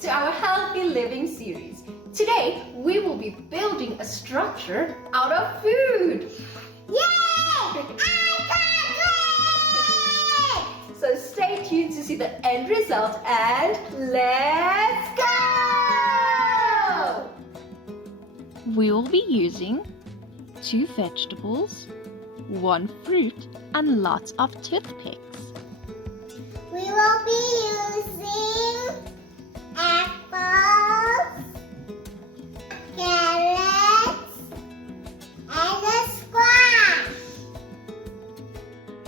to our Healthy Living series. Today, we will be building a structure out of food. Yay! I can't wait! So stay tuned to see the end result and let's go! We will be using 2 vegetables, 1 fruit, and lots of toothpicks. We will be using apples, carrots, and a squash.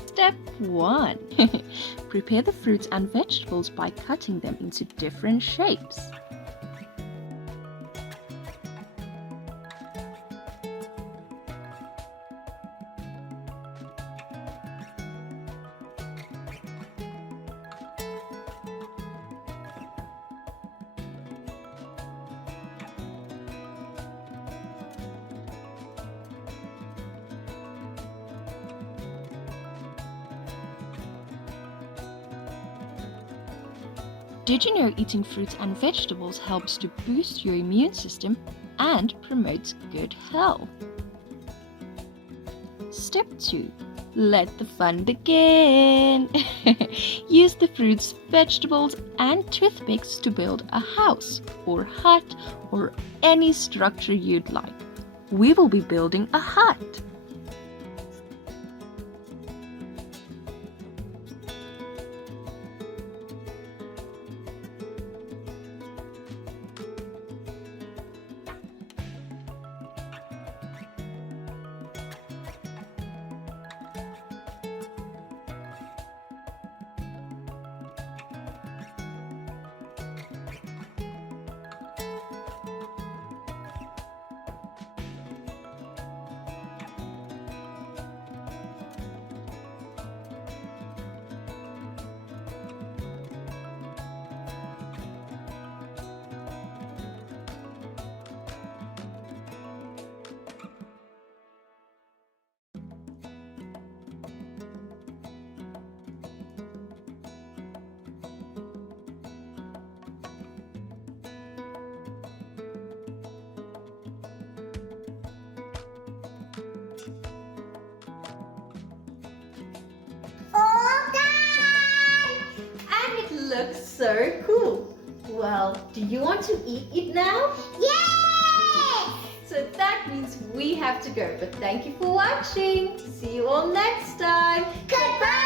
Step 1. Prepare the fruits and vegetables by cutting them into different shapes. Did you know eating fruits and vegetables helps to boost your immune system and promotes good health? Step 2. Let the fun begin! Use the fruits, vegetables, and toothpicks to build a house or hut or any structure you'd like. We will be building a hut. Looks so cool. Well, do you want to eat it now? Yay! So that means we have to go. But thank you for watching. See you all next time. Goodbye!